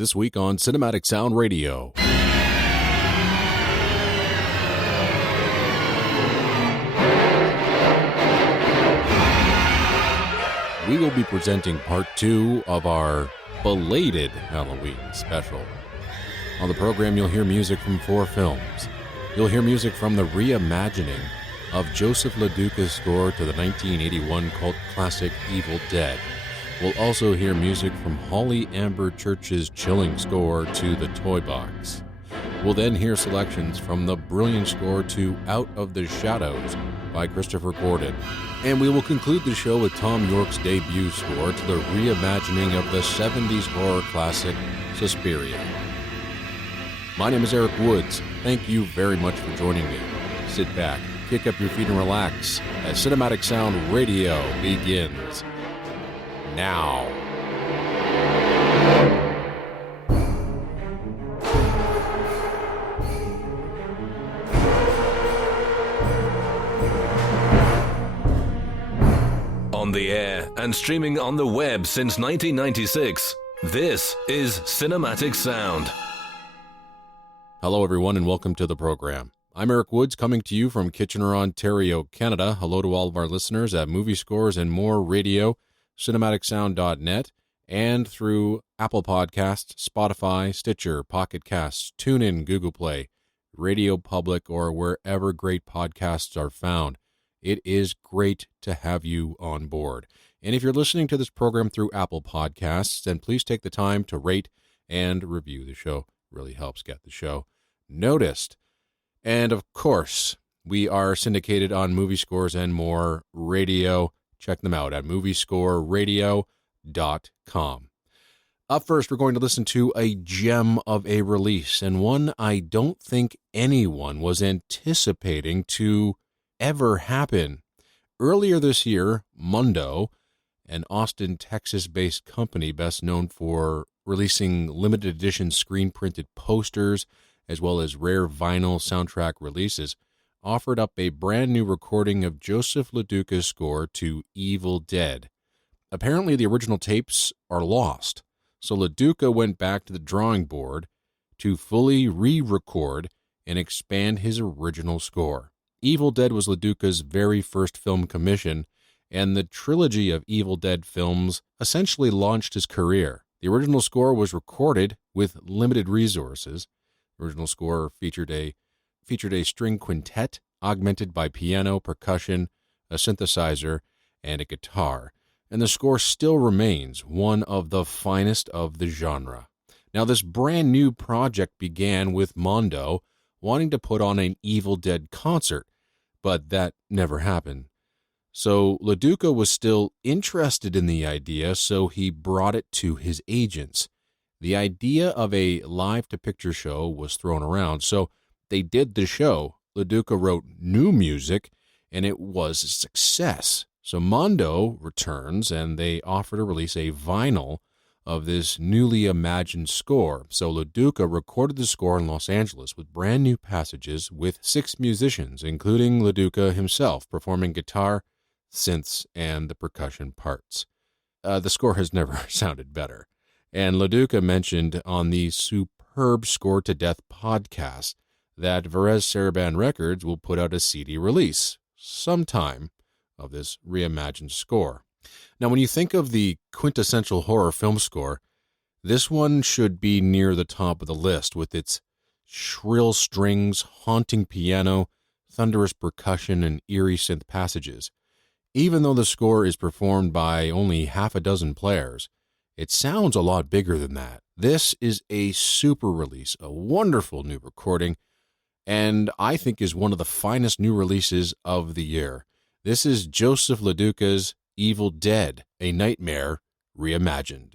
This week on Cinematic Sound Radio. We will be presenting part 2 of our Belated Halloween special. On the program, you'll hear music from 4 films. You'll hear music from the reimagining of Joseph Loduca's score to the 1981 cult classic Evil Dead. We'll also hear music from Holly Amber Church's chilling score to The Toy Box. We'll then hear selections from the brilliant score to Out of the Shadows by Christopher Gordon. And we will conclude the show with Thom Yorke's debut score to the reimagining of the 70s horror classic Suspiria. My name is Eric Woods. Thank you very much for joining me. Sit back, kick up your feet, and relax as Cinematic Sound Radio begins now. On the air and streaming on the web since 1996, this is Cinematic Sound. Hello, everyone, and welcome to the program. I'm Eric Woods, coming to you from Kitchener, Ontario, Canada. Hello to all of our listeners at Movie Scores and More Radio, cinematicssound.net, and through Apple Podcasts, Spotify, Stitcher, Pocket Casts, TuneIn, Google Play, Radio Public, or wherever great podcasts are found. It is great to have you on board. And if you're listening to this program through Apple Podcasts, then please take the time to rate and review the show. It really helps get the show noticed. And of course, we are syndicated on Movie Scores and More Radio. Check them out at moviescoreradio.com. Up first, we're going to listen to a gem of a release, and one I don't think anyone was anticipating to ever happen. Earlier this year, Mundo, an Austin, Texas-based company best known for releasing limited edition screen-printed posters as well as rare vinyl soundtrack releases, offered up a brand new recording of Joseph Loduca's score to Evil Dead. Apparently, the original tapes are lost, so Loduca went back to the drawing board to fully re-record and expand his original score. Evil Dead was Loduca's very first film commission, and the trilogy of Evil Dead films essentially launched his career. The original score was recorded with limited resources. The original score featured a string quintet augmented by piano, percussion, a synthesizer, and a guitar. And the score still remains one of the finest of the genre. Now, this brand new project began with Mondo wanting to put on an Evil Dead concert, but that never happened. So Loduca was still interested in the idea, so he brought it to his agents. The idea of a live-to-picture show was thrown around, so they did the show. Loduca wrote new music, and it was a success. So Mondo returns, and they offer to release a vinyl of this newly imagined score. So Loduca recorded the score in Los Angeles with brand new passages with 6 musicians, including Loduca himself, performing guitar, synths, and the percussion parts. The score has never sounded better. And Loduca mentioned on the superb Score to Death podcast that Varese Sarabande Records will put out a CD release sometime of this reimagined score. Now, when you think of the quintessential horror film score, this one should be near the top of the list with its shrill strings, haunting piano, thunderous percussion, and eerie synth passages. Even though the score is performed by only half a dozen players, it sounds a lot bigger than that. This is a super release, a wonderful new recording, and I think is one of the finest new releases of the year. This is Joseph Loduca's Evil Dead, A Nightmare Reimagined.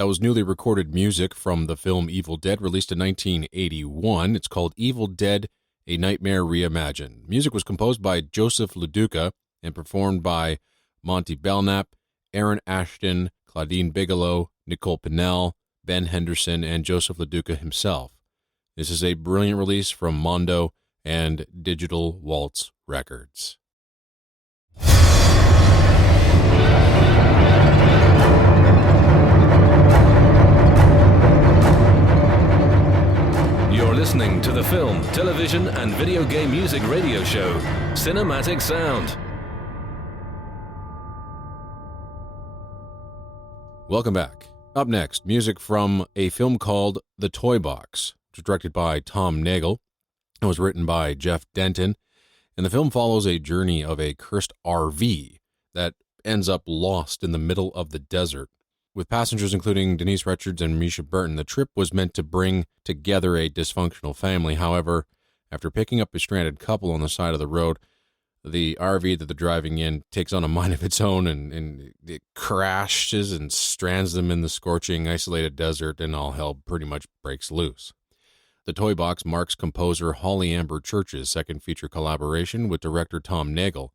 That was newly recorded music from the film Evil Dead, released in 1981. It's called Evil Dead, A Nightmare Reimagined. Music was composed by Joseph Loduca and performed by Monty Belknap, Aaron Ashton, Claudine Bigelow, Nicole Pinnell, Ben Henderson, and Joseph Loduca himself. This is a brilliant release from Mondo and Digital Waltz Records. You're listening to the film, television, and video game music radio show, Cinematic Sound. Welcome back. Up next, music from a film called The Toy Box, which was directed by Tom Nagel and was written by Jeff Denton. And the film follows a journey of a cursed RV that ends up lost in the middle of the desert. With passengers including Denise Richards and Misha Burton, the trip was meant to bring together a dysfunctional family. However, after picking up a stranded couple on the side of the road, the RV that they're driving in takes on a mind of its own and it crashes and strands them in the scorching, isolated desert, and all hell pretty much breaks loose. The Toy Box marks composer Holly Amber Church's second feature collaboration with director Tom Nagel.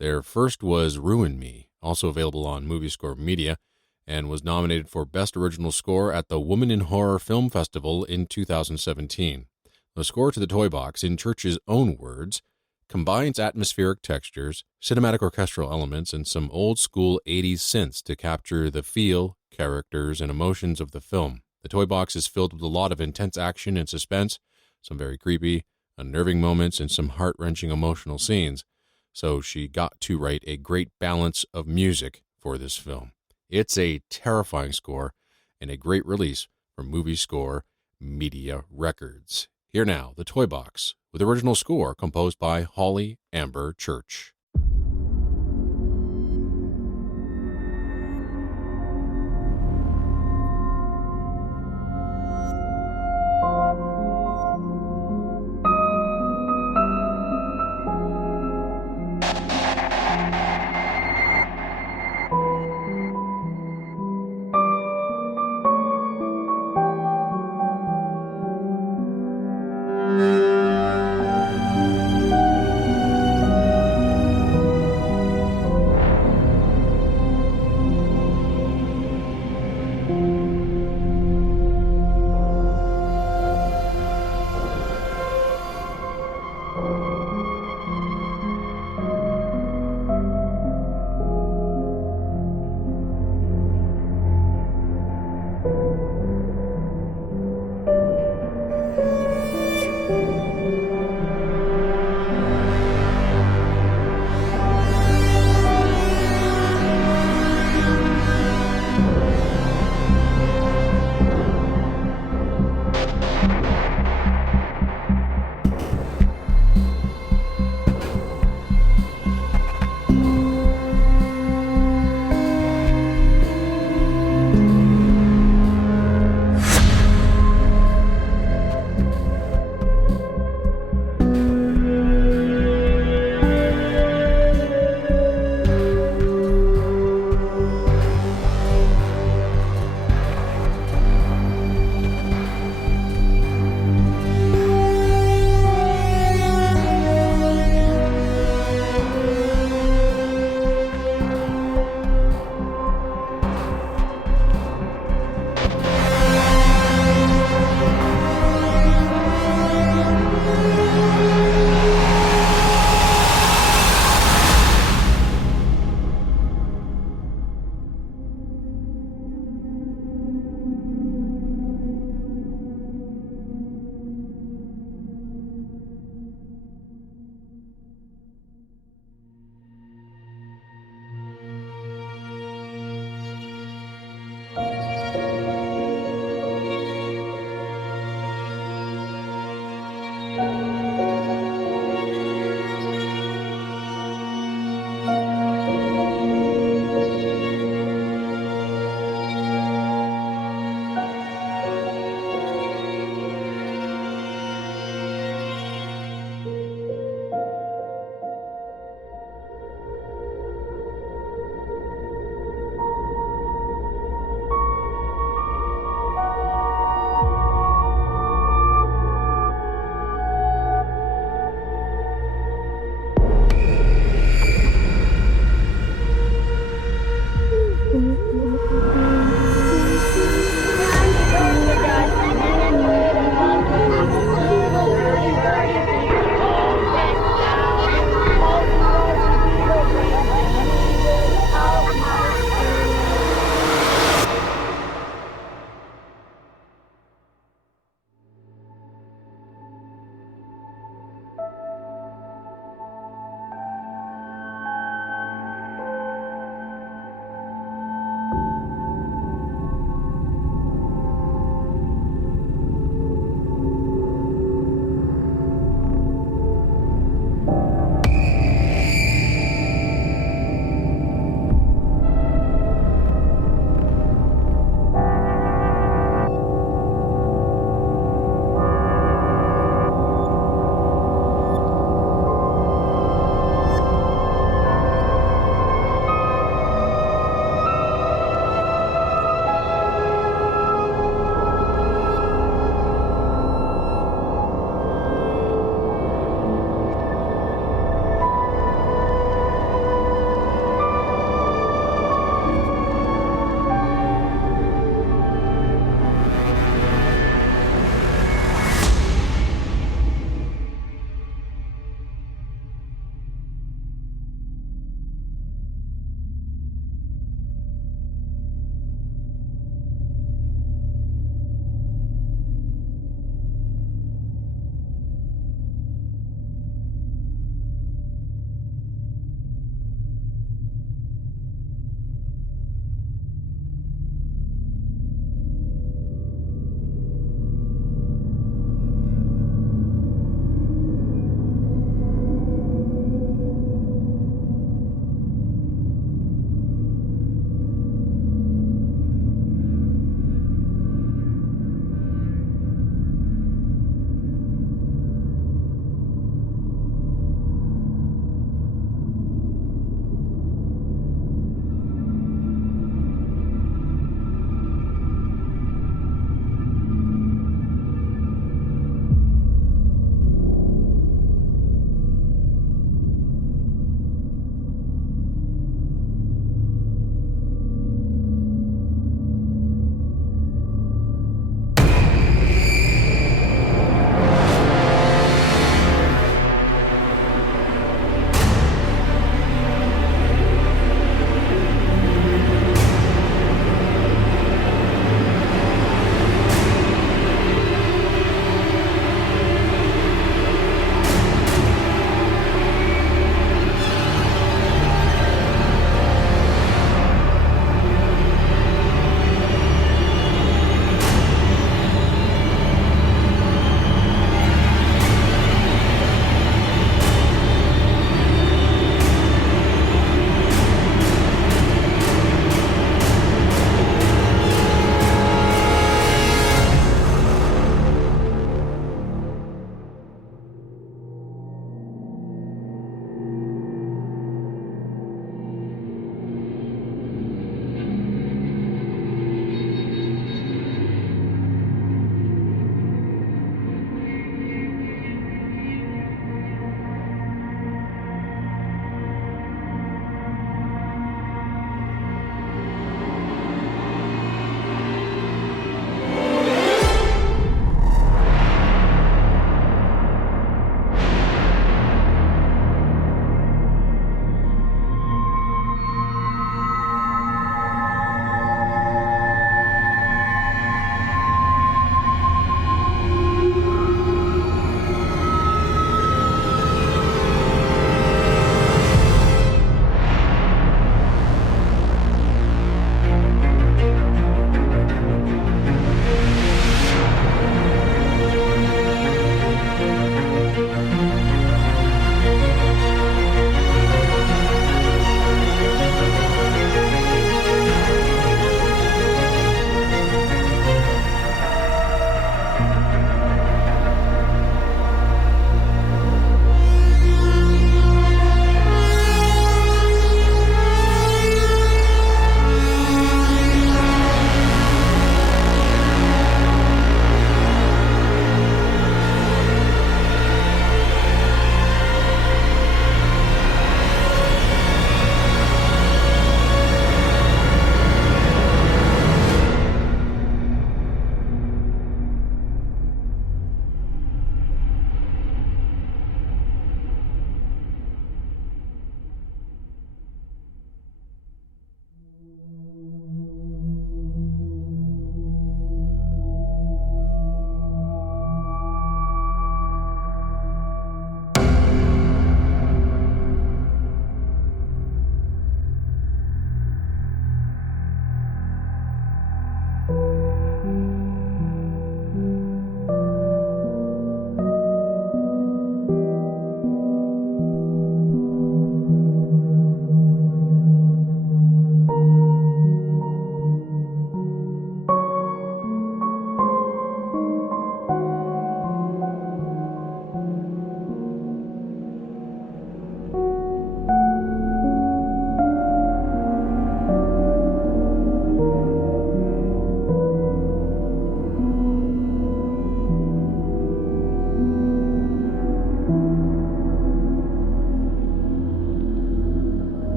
Their first was Ruin Me, also available on Movie Score Media, and was nominated for Best Original Score at the Women in Horror Film Festival in 2017. The score to The Toy Box, in Church's own words, combines atmospheric textures, cinematic orchestral elements, and some old-school 80s synths to capture the feel, characters, and emotions of the film. The Toy Box is filled with a lot of intense action and suspense, some very creepy, unnerving moments, and some heart-wrenching emotional scenes. So she got to write a great balance of music for this film. It's a terrifying score and a great release from Movie Score Media Records. Here now, The Toy Box, with original score composed by Holly Amber Church.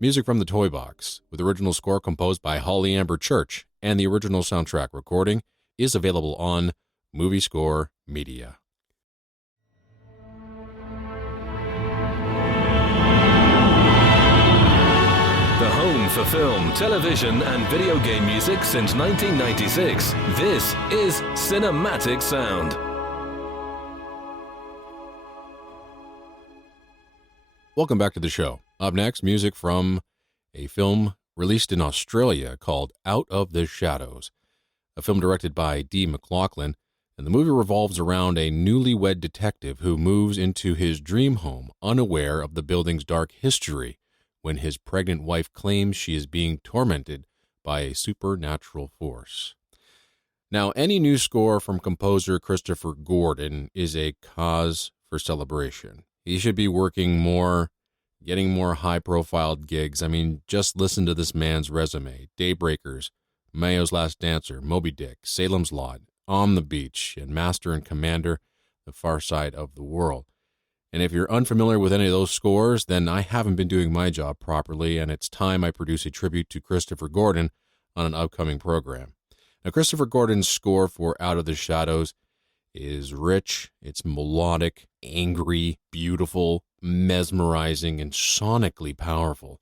Music from the Toy Box, with original score composed by Holly Amber Church, and the original soundtrack recording is available on Movie Score Media. The home for film, television, and video game music since 1996. This is Cinematic Sound. Welcome back to the show. Up next, music from a film released in Australia called Out of the Shadows, a film directed by Dee McLaughlin, and the movie revolves around a newlywed detective who moves into his dream home unaware of the building's dark history when his pregnant wife claims she is being tormented by a supernatural force. Now, any new score from composer Christopher Gordon is a cause for celebration. He should be working more, getting more high-profile gigs. I mean, just listen to this man's resume. Daybreakers, Mayo's Last Dancer, Moby Dick, Salem's Lot, On the Beach, and Master and Commander, The Far Side of the World. And if you're unfamiliar with any of those scores, then I haven't been doing my job properly, and it's time I produce a tribute to Christopher Gordon on an upcoming program. Now, Christopher Gordon's score for Out of the Shadows is rich, it's melodic, angry, beautiful, mesmerizing, and sonically powerful.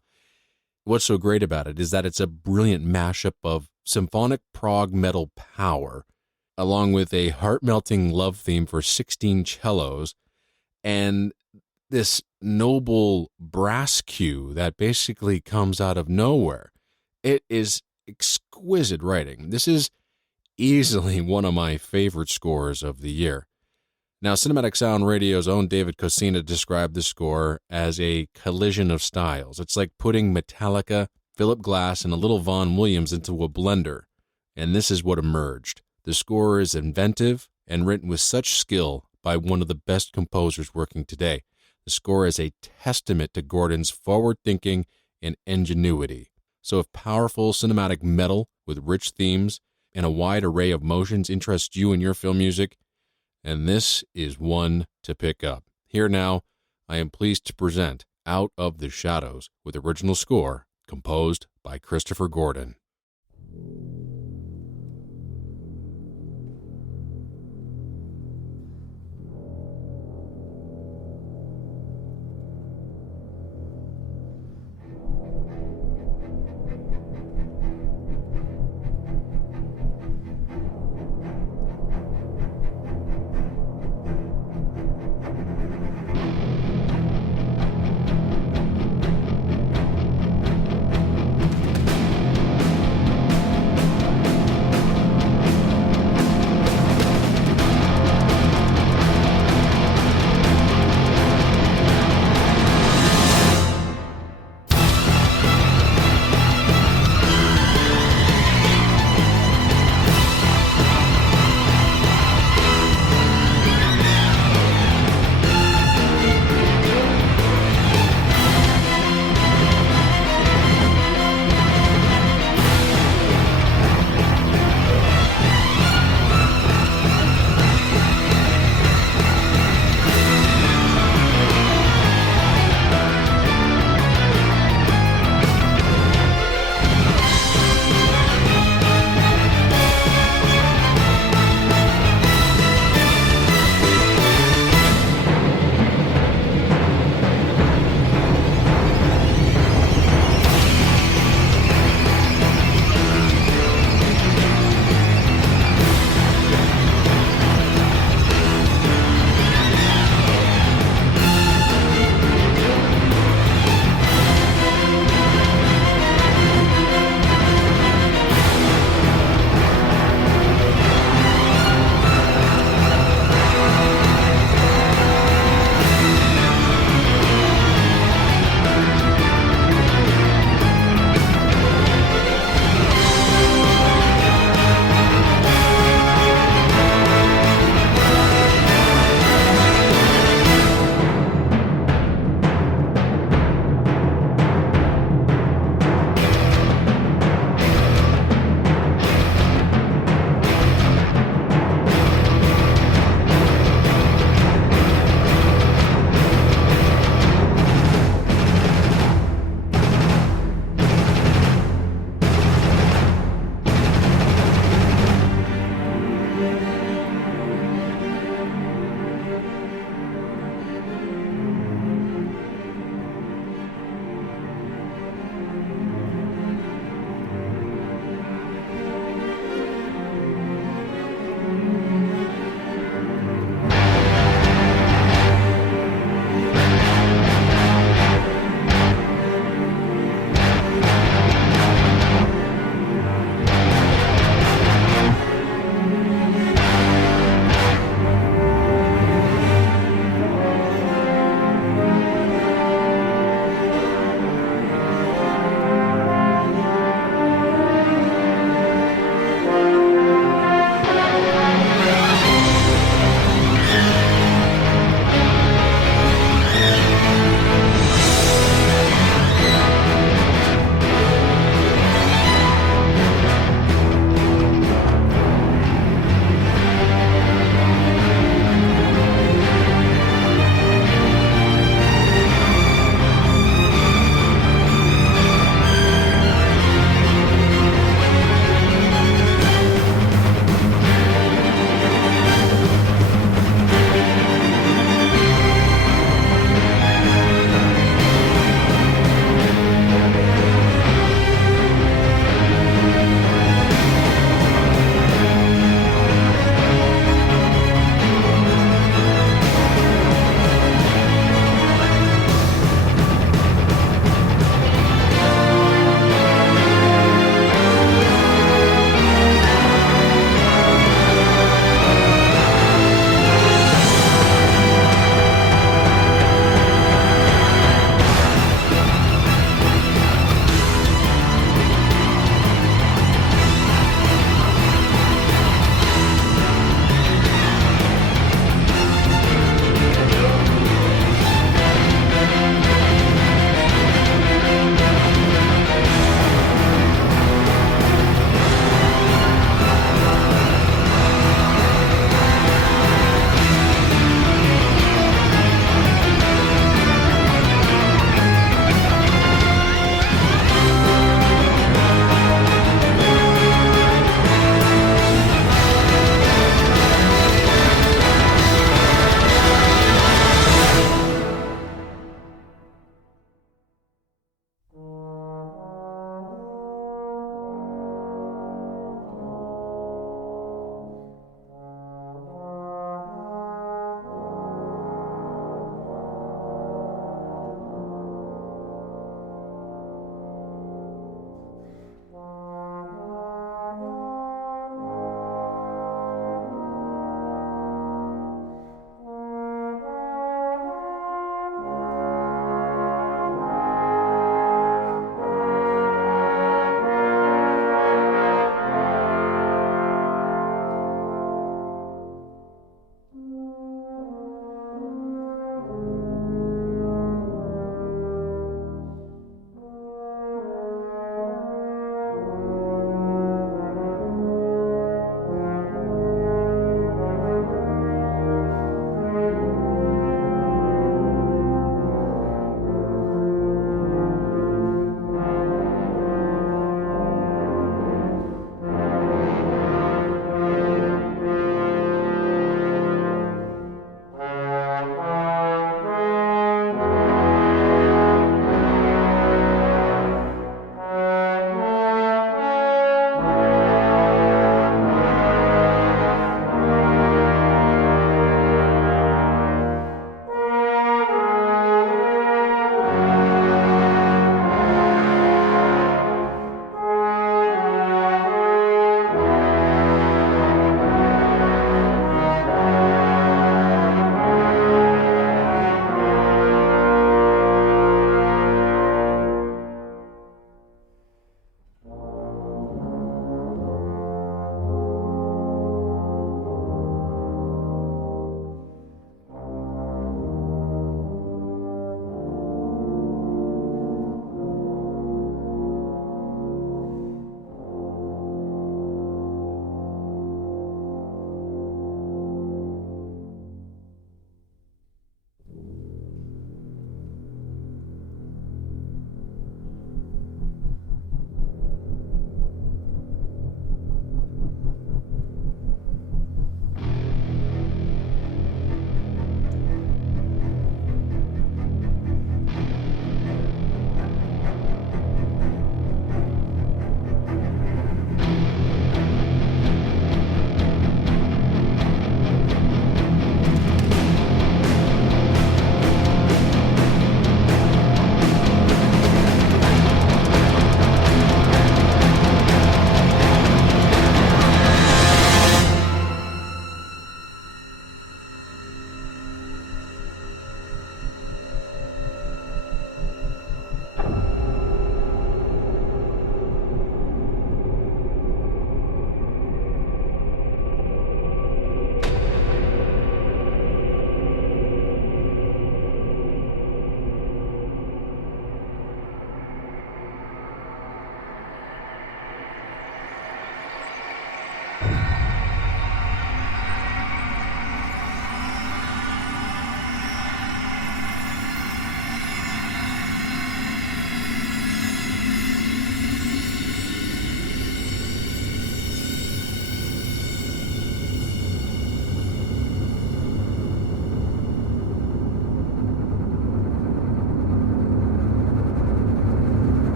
What's so great about it is that it's a brilliant mashup of symphonic prog metal power, along with a heart-melting love theme for 16 cellos, and this noble brass cue that basically comes out of nowhere. It is exquisite writing. This is easily one of my favorite scores of the year. Now, Cinematic Sound Radio's own David Coscina described the score as a collision of styles. It's like putting Metallica, Philip Glass, and a little Vaughan Williams into a blender, and this is what emerged. The score is inventive and written with such skill by one of the best composers working today. The score is a testament to Gordon's forward-thinking and ingenuity. So if powerful cinematic metal with rich themes and a wide array of motions interests you in your film music, and this is one to pick up. Here now, I am pleased to present Out of the Shadows with original score composed by Christopher Gordon.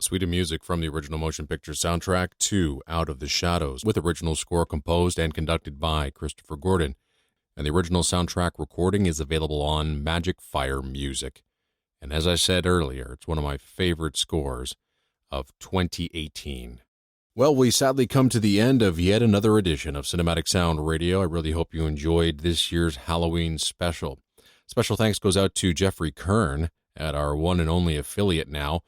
A suite of music from the original motion picture soundtrack to Out of the Shadows, with original score composed and conducted by Christopher Gordon. And the original soundtrack recording is available on Magic Fire Music. And as I said earlier, it's one of my favorite scores of 2018. Well, we sadly come to the end of yet another edition of Cinematic Sound Radio. I really hope you enjoyed this year's Halloween special. Special thanks goes out to Jeffrey Kern at our one and only affiliate now,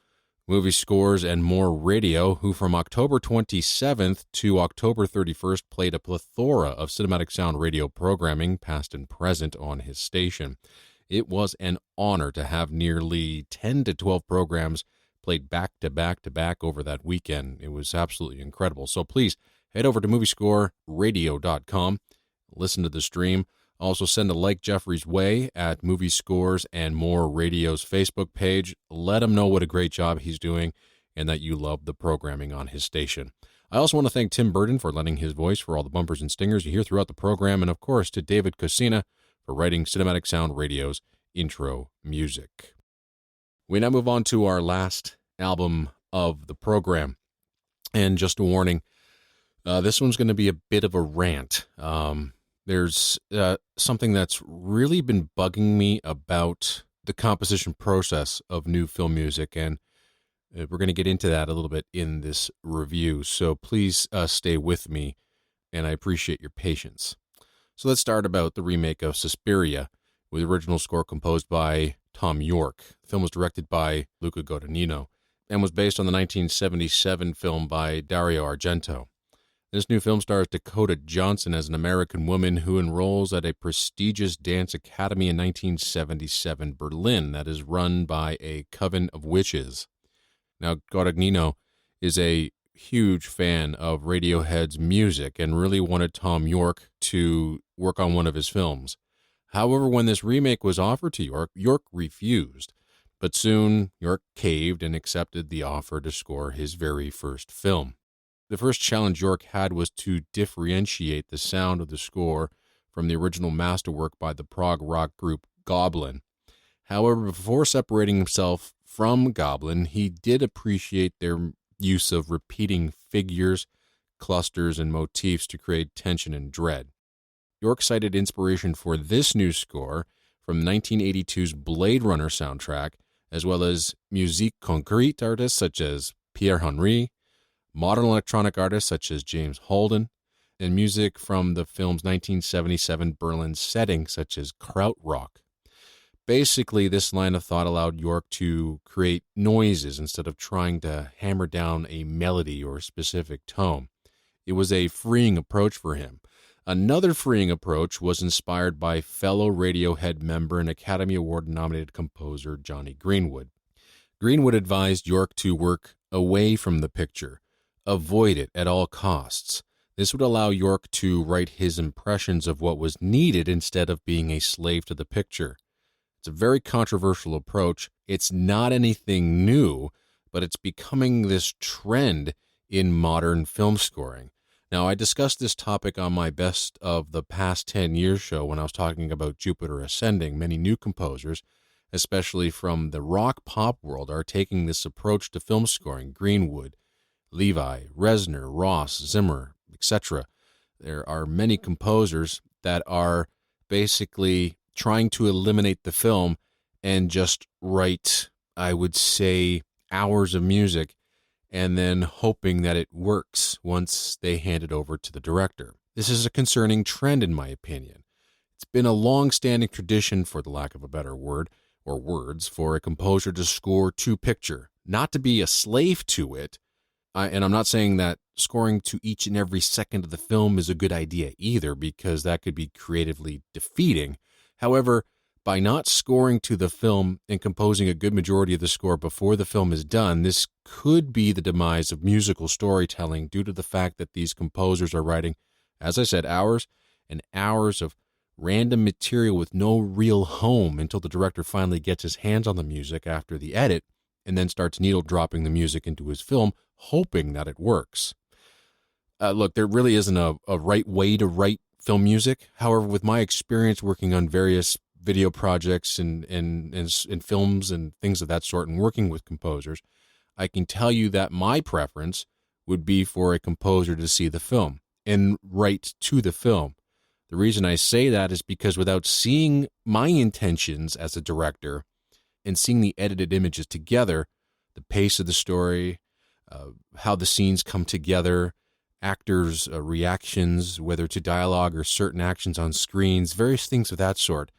Movie Scores and More Radio, who from October 27th to October 31st played a plethora of Cinematic Sound Radio programming, past and present, on his station. It was an honor to have nearly 10 to 12 programs played back to back to back over that weekend. It was absolutely incredible. So please head over to moviescoreradio.com, listen to the stream. Also send a like Jeffrey's way at Movie Scores and More Radio's Facebook page. Let him know what a great job he's doing and that you love the programming on his station. I also want to thank Tim Burton for lending his voice for all the bumpers and stingers you hear throughout the program, and of course to David Coscina for writing Cinematic Sound Radio's intro music. We now move on to our last album of the program. And just a warning, this one's going to be a bit of a rant. There's something that's really been bugging me about the composition process of new film music, and we're going to get into that a little bit in this review. So please stay with me, and I appreciate your patience. So let's start about the remake of Suspiria, with original score composed by Thom Yorke. The film was directed by Luca Guadagnino and was based on the 1977 film by Dario Argento. This new film stars Dakota Johnson as an American woman who enrolls at a prestigious dance academy in 1977 Berlin that is run by a coven of witches. Now, Guadagnino is a huge fan of Radiohead's music and really wanted Thom Yorke to work on one of his films. However, when this remake was offered to Yorke, Yorke refused, but soon Yorke caved and accepted the offer to score his very first film. The first challenge Yorke had was to differentiate the sound of the score from the original masterwork by the prog rock group Goblin. However, before separating himself from Goblin, he did appreciate their use of repeating figures, clusters, and motifs to create tension and dread. Yorke cited inspiration for this new score from 1982's Blade Runner soundtrack, as well as musique concrète artists such as Pierre Henry, modern electronic artists such as James Holden, and music from the film's 1977 Berlin setting such as krautrock. Basically, this line of thought allowed Yorke to create noises instead of trying to hammer down a melody or a specific tone. It was a freeing approach for him. Another freeing approach was inspired by fellow Radiohead member and Academy Award-nominated composer Jonny Greenwood. Greenwood advised Yorke to work away from the picture, avoid it at all costs. This would allow Yorke to write his impressions of what was needed instead of being a slave to the picture. It's a very controversial approach. It's not anything new, but it's becoming this trend in modern film scoring. Now, I discussed this topic on my Best of the Past 10 Years show when I was talking about Jupiter Ascending. Many new composers, especially from the rock pop world, are taking this approach to film scoring. Greenwood, Levi, Reznor, Ross, Zimmer, etc. There are many composers that are basically trying to eliminate the film and just write, I would say, hours of music and then hoping that it works once they hand it over to the director. This is a concerning trend, in my opinion. It's been a long-standing tradition, for the lack of a better word, or words, for a composer to score to picture, not to be a slave to it. And I'm not saying that scoring to each and every second of the film is a good idea either, because that could be creatively defeating. However, by not scoring to the film and composing a good majority of the score before the film is done, this could be the demise of musical storytelling due to the fact that these composers are writing, as I said, hours and hours of random material with no real home until the director finally gets his hands on the music after the edit and then starts needle dropping the music into his film, hoping that it works. Look, there really isn't a right way to write film music. However, with my experience working on various video projects and films and things of that sort and working with composers, I can tell you that my preference would be for a composer to see the film and write to the film. The reason I say that is because without seeing my intentions as a director and seeing the edited images together, the pace of the story, how the scenes come together, actors' reactions, whether to dialogue or certain actions on screens, various things of that sort,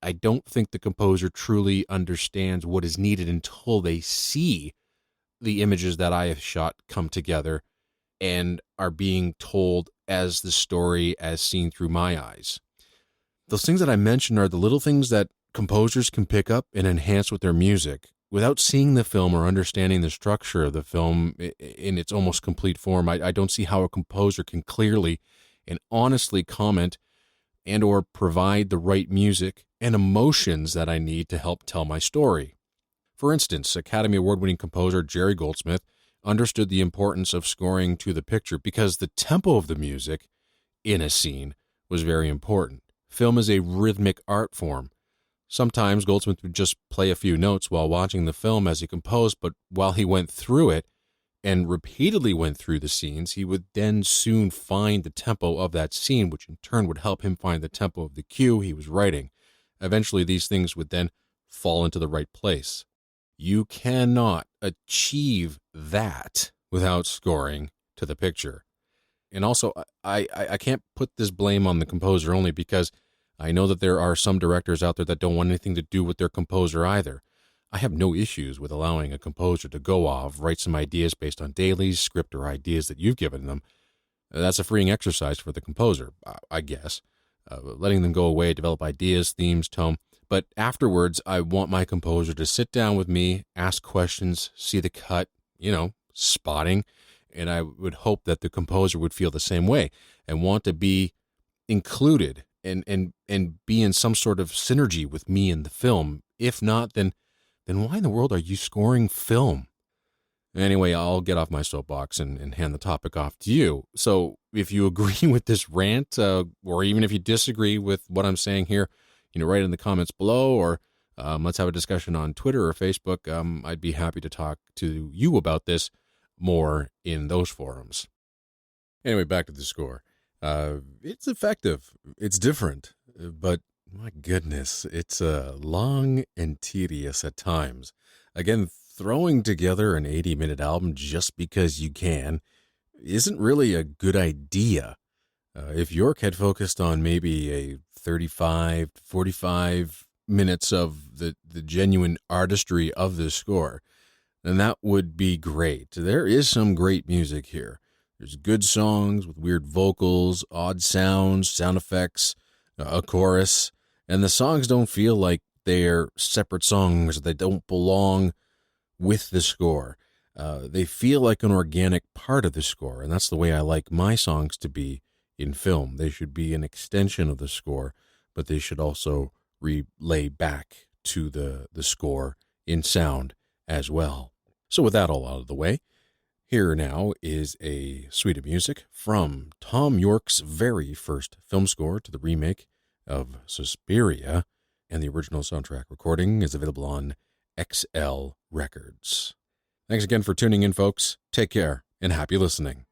I don't think the composer truly understands what is needed until they see the images that I have shot come together and are being told as the story as seen through my eyes. Those things that I mentioned are the little things that composers can pick up and enhance with their music. Without seeing the film or understanding the structure of the film in its almost complete form, I don't see how a composer can clearly and honestly comment and or provide the right music and emotions that I need to help tell my story. For instance, Academy Award-winning composer Jerry Goldsmith understood the importance of scoring to the picture because the tempo of the music in a scene was very important. Film is a rhythmic art form. Sometimes Goldsmith would just play a few notes while watching the film as he composed, but while he went through it and repeatedly went through the scenes, he would then soon find the tempo of that scene, which in turn would help him find the tempo of the cue he was writing. Eventually, these things would then fall into the right place. You cannot achieve that without scoring to the picture. And also, I can't put this blame on the composer only because I know that there are some directors out there that don't want anything to do with their composer either. I have no issues with allowing a composer to go off, write some ideas based on dailies, script, or ideas that you've given them. That's a freeing exercise for the composer, I guess. Letting them go away, develop ideas, themes, tone. But afterwards, I want my composer to sit down with me, ask questions, see the cut, spotting. And I would hope that the composer would feel the same way and want to be included and be in some sort of synergy with me in the film. If not, then why in the world are you scoring film? Anyway, I'll get off my soapbox and hand the topic off to you. So if you agree with this rant, or even if you disagree with what I'm saying here, write in the comments below, or let's have a discussion on Twitter or Facebook. I'd be happy to talk to you about this more in those forums. Anyway, back to the score. It's effective. It's different, but my goodness, it's long and tedious at times. Again, throwing together an 80-minute album just because you can isn't really a good idea. If Yorke had focused on maybe a 35 to 45 minutes of the genuine artistry of the score, then that would be great. There is some great music here. There's good songs with weird vocals, odd sounds, sound effects, a chorus, and the songs don't feel like they're separate songs. They don't belong with the score. They feel like an organic part of the score, and that's the way I like my songs to be in film. They should be an extension of the score, but they should also relay back to the score in sound as well. So with that all out of the way, here now is a suite of music from Thom Yorke's very first film score to the remake of Suspiria, and the original soundtrack recording is available on XL Records. Thanks again for tuning in, folks. Take care, and happy listening.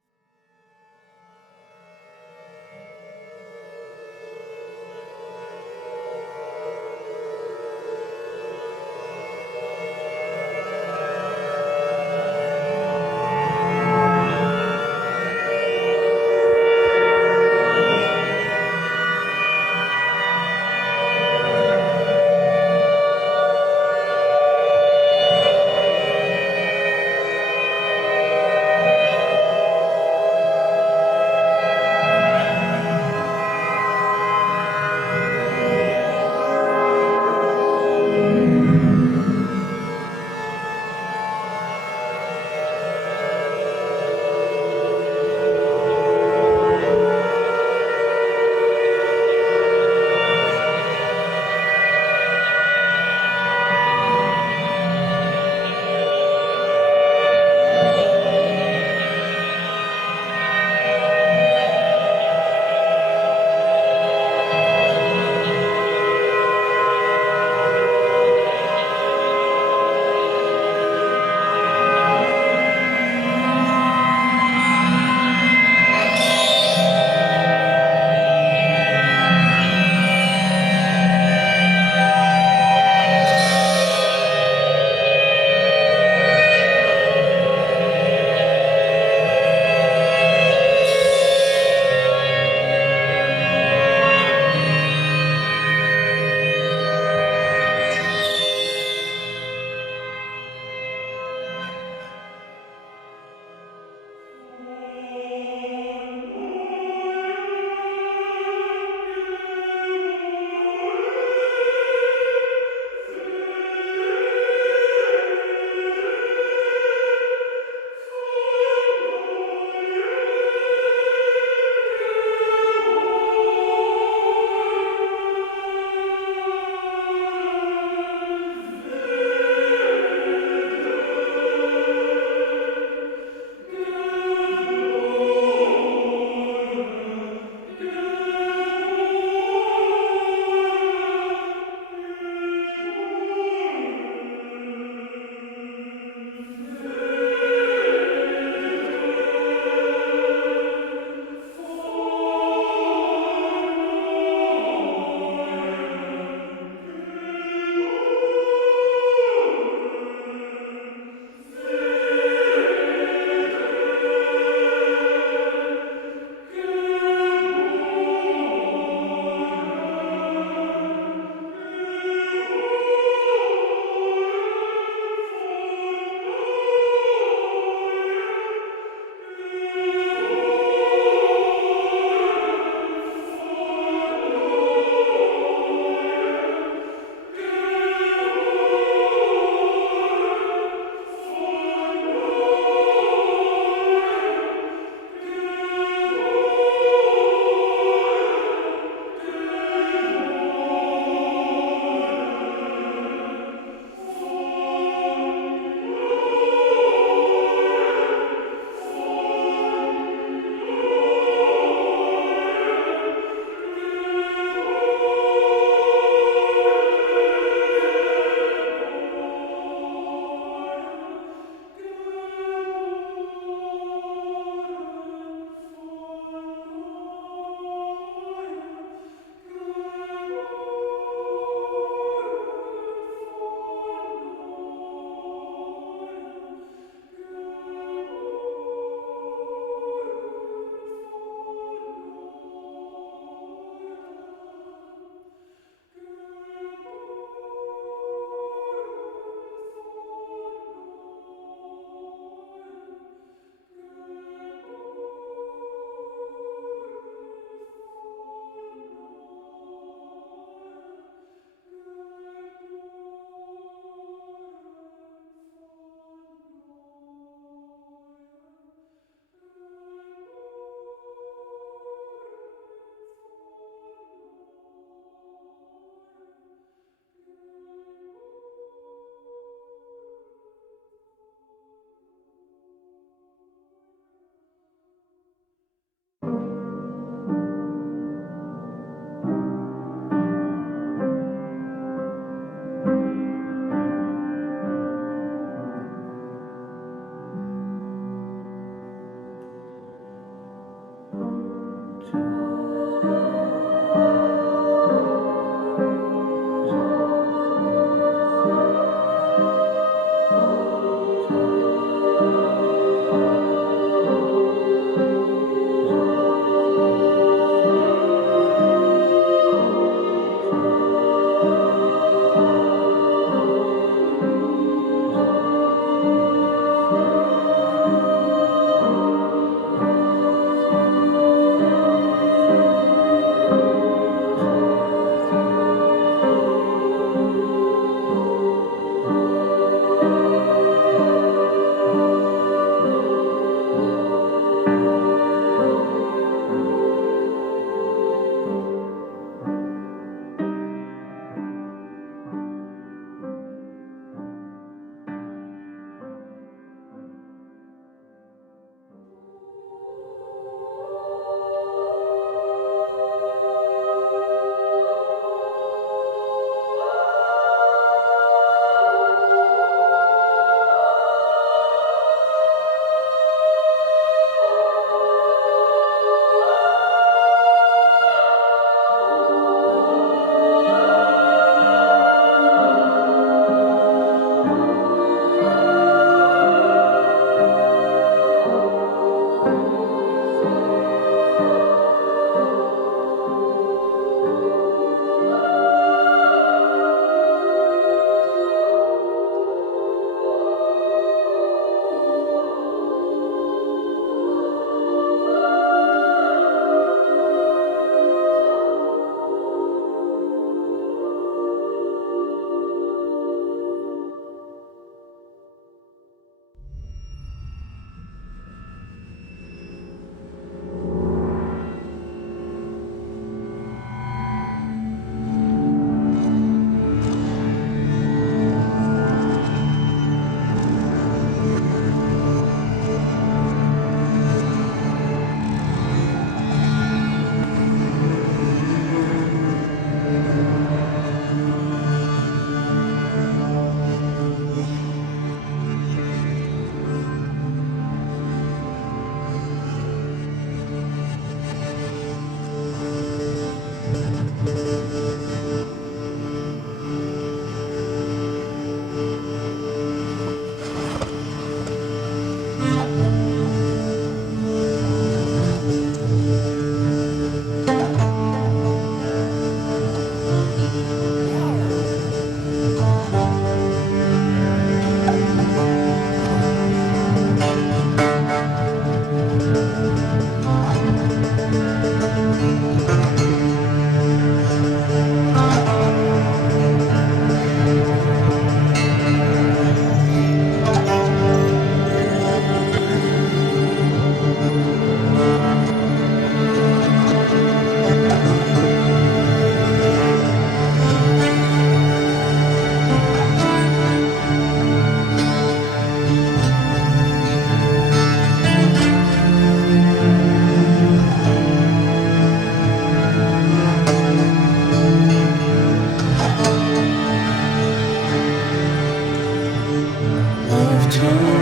Senhor.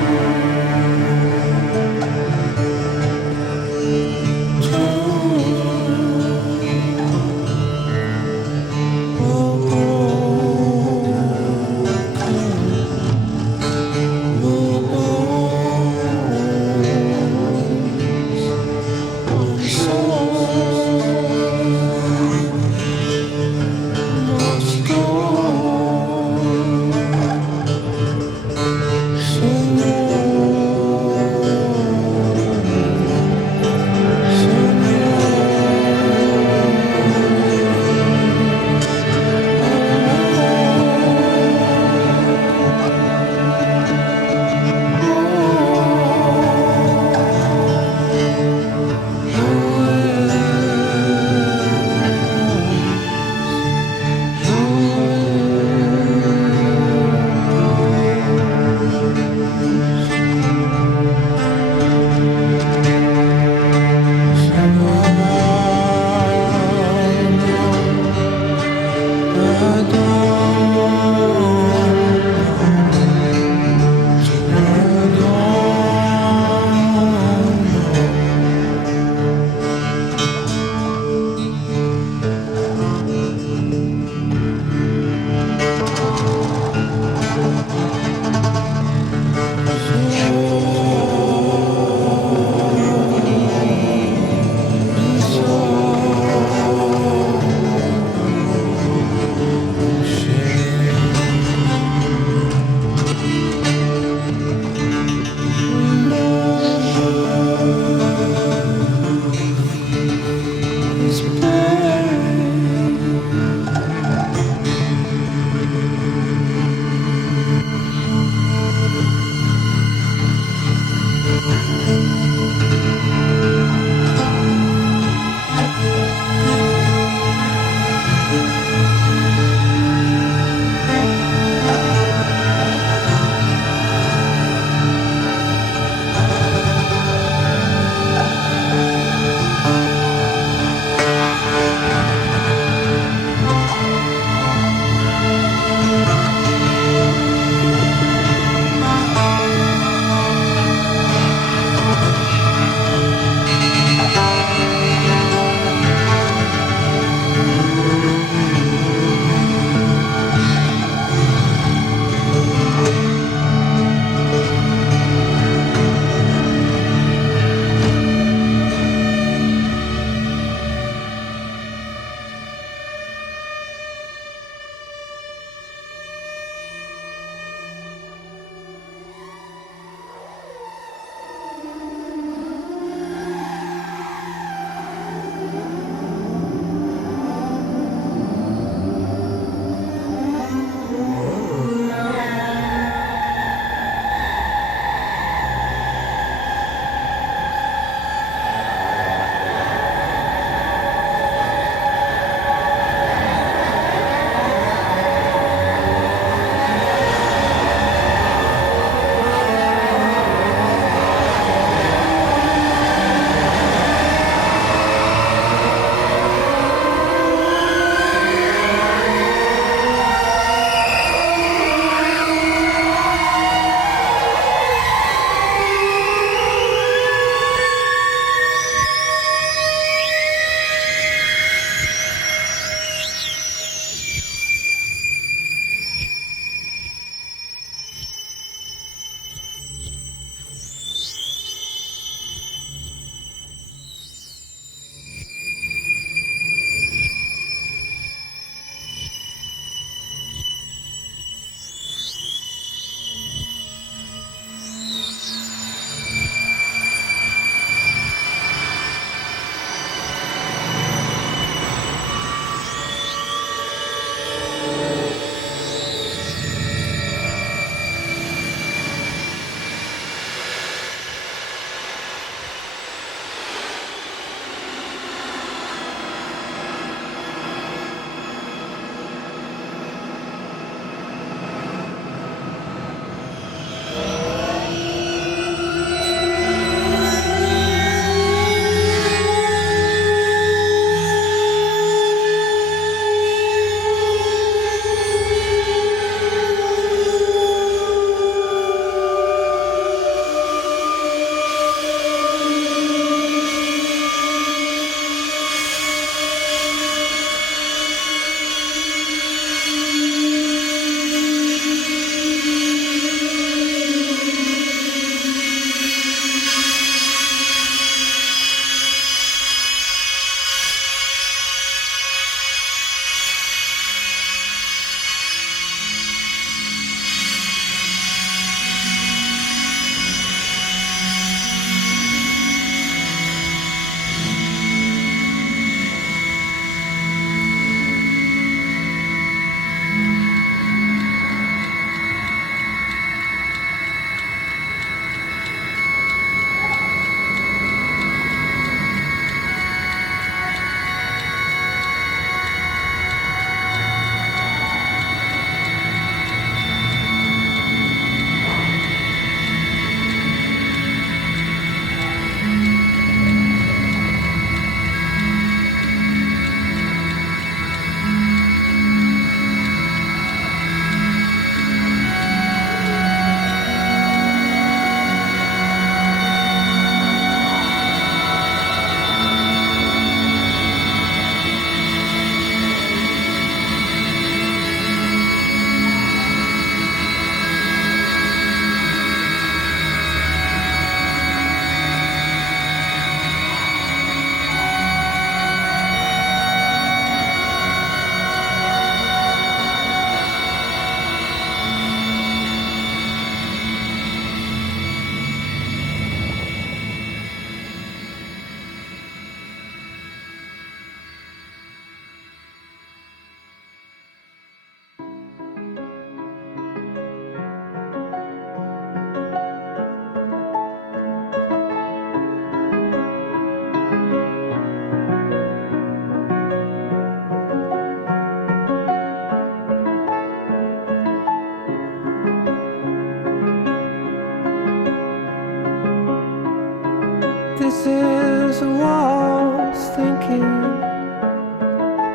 This is a waltz thinking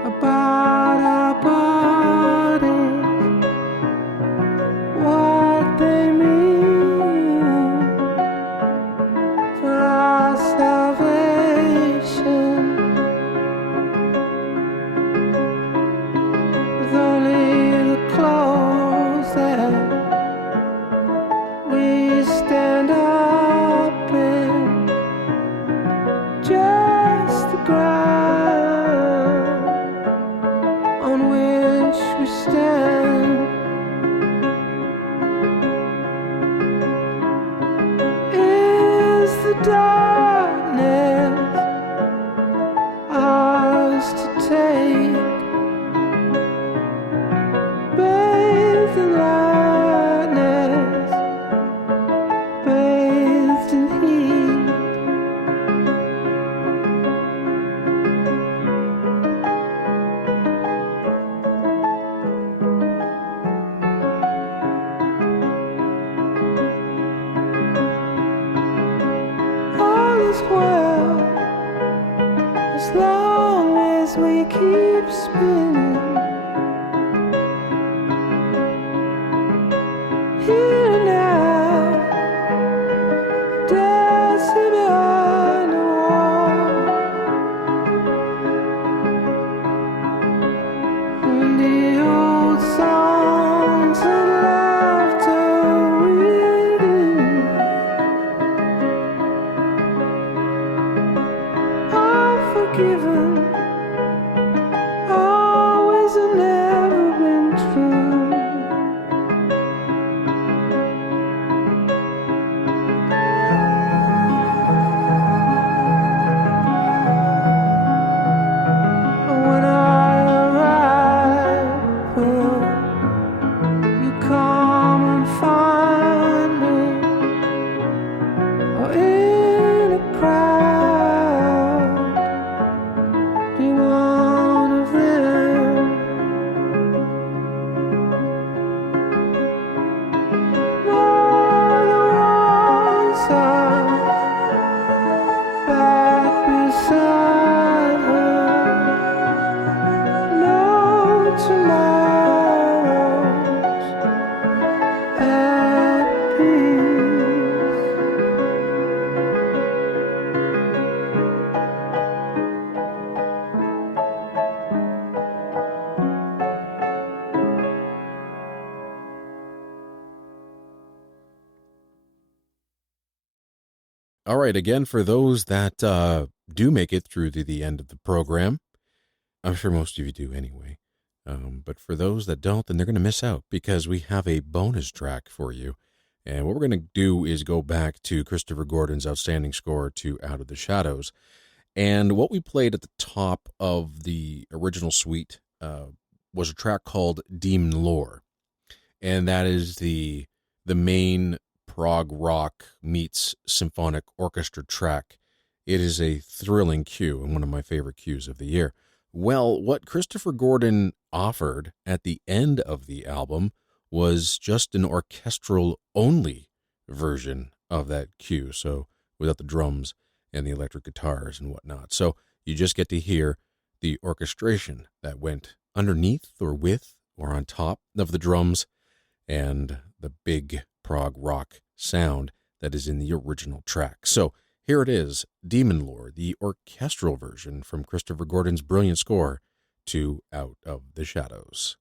about our bodies, what they mean for our salvation, with only the clothes that we stand up in, just the ground on which we stand. Is the darkness ours to take? Bathed in lightness, bathed in heat. All is well as long as we keep spinning. Here and now, dancing behind the wall, and the old songs and laughter we are forgiven, always and never been true. When I arrive, will you come and find me, or in a crowd, be one of them? No, the ones are back beside her. No tomorrows at peace. All right, again, for those that do make it through to the end of the program, I'm sure most of you do anyway. But for those that don't, then they're going to miss out because we have a bonus track for you. And what we're going to do is go back to Christopher Gordon's outstanding score to Out of the Shadows. And what we played at the top of the original suite was a track called Demon Lore. And that is the main prog rock meets symphonic orchestra track. It is a thrilling cue and one of my favorite cues of the year. Well, what Christopher Gordon offered at the end of the album was just an orchestral only version of that cue, so without the drums and the electric guitars and whatnot. So you just get to hear the orchestration that went underneath or with or on top of the drums and the big prog rock sound that is in the original track. So here it is, Demon Lore, the orchestral version from Christopher Gordon's brilliant score to Out of the Shadows.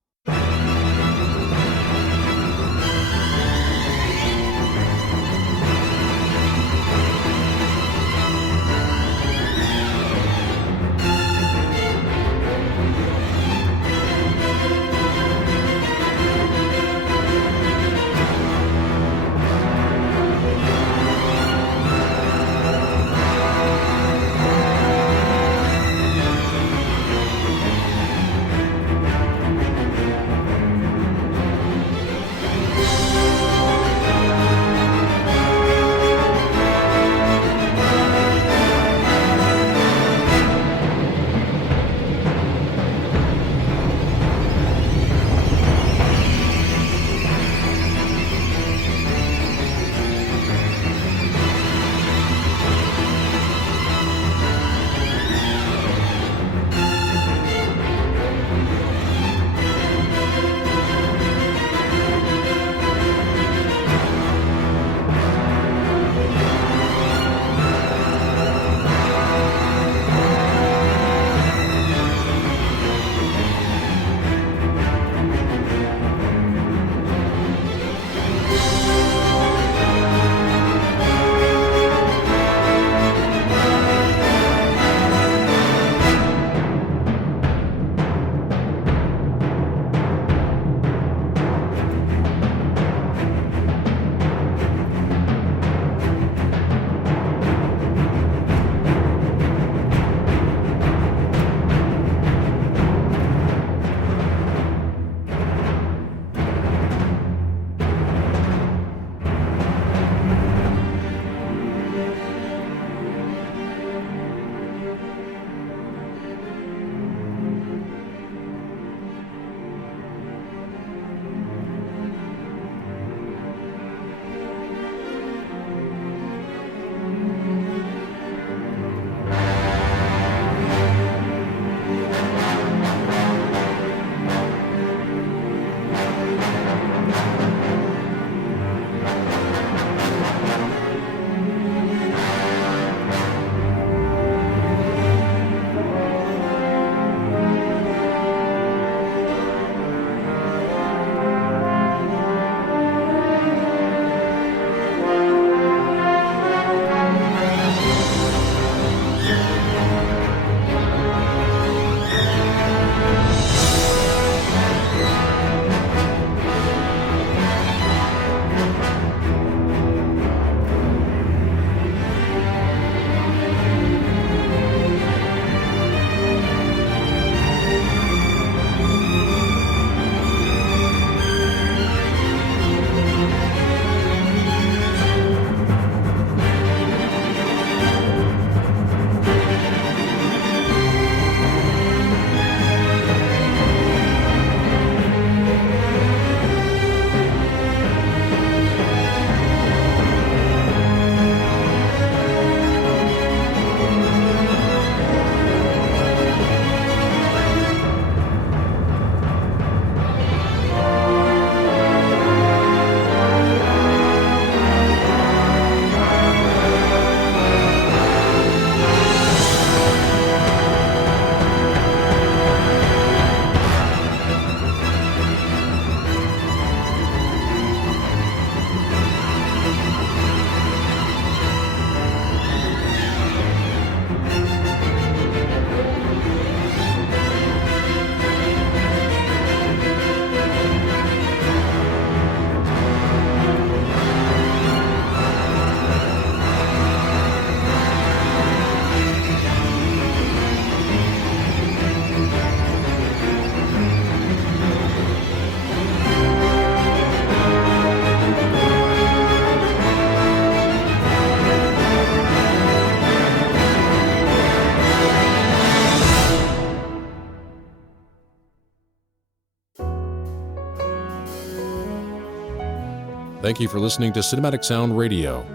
thank you for listening to Cinematic Sound Radio.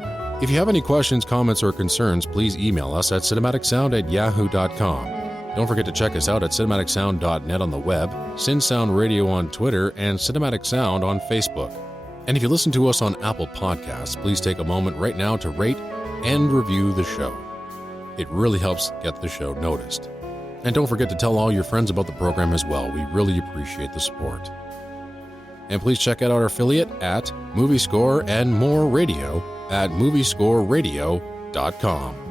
If you have any questions, comments, or concerns, please email us at cinematicsound@yahoo.com. Don't forget to check us out at cinematicsound.net on the web, Cinsound Radio on Twitter, and Cinematic Sound on Facebook. And if you listen to us on Apple Podcasts, please take a moment right now to rate and review the show. It really helps get the show noticed. And don't forget to tell all your friends about the program as well. We really appreciate the support. And please check out our affiliate at Movie Score and More Radio at moviescoreradio.com.